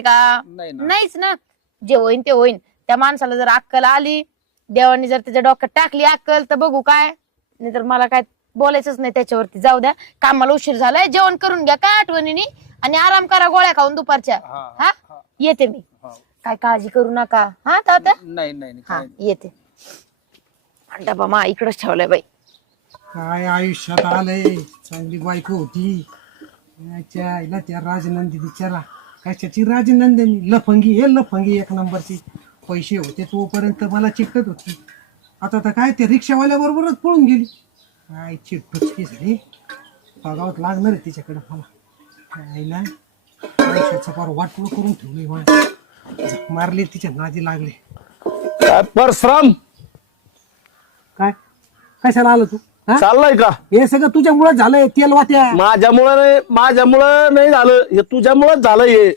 का? नाहीच ना. जे होईन ते होईन. त्या माणसाला जर अक्कल आली, देवानी जर त्याच्या डोक्यात टाकली अक्कल, तर बघू काय. नाही तर मला काय बोलायचंच नाही त्याच्यावरती. जाऊ द्या, कामाला उशीर झालाय. जेवण करून घ्या काय आठवणीने आणि आराम करा गोळ्या खाऊन दुपारच्या. हा येते मी. काय काळजी करू नका. हा तात्या. नाही हा येते. डबा मा इकडच ठेवलाय बाई. काय आयुष्यात आलंय. चांगली बायको होती त्या राजनंदी बिचारा. कशाची राजनंदिनी, लफंगी हे लफंगी एक नंबरची. पैसे होते तोपर्यंत मला चिकटत होती. आता तर काय ते रिक्षावाल्या बरोबरच पळून गेली. काय चिटपटकी झाली. बघावत लागणार आहे तिच्याकडे मला. काय ना आयुष्याचं फार वाटलं करून ठेवली मला. मारली तिच्या नादी लागले. परश्रम काय कशाला आलो तू? चाललाय का? हे सगळं तुझ्यामुळे झालंय. तेल वाट्या माझ्यामुळं नाही झालं, हे तुझ्यामुळेच झालं. हे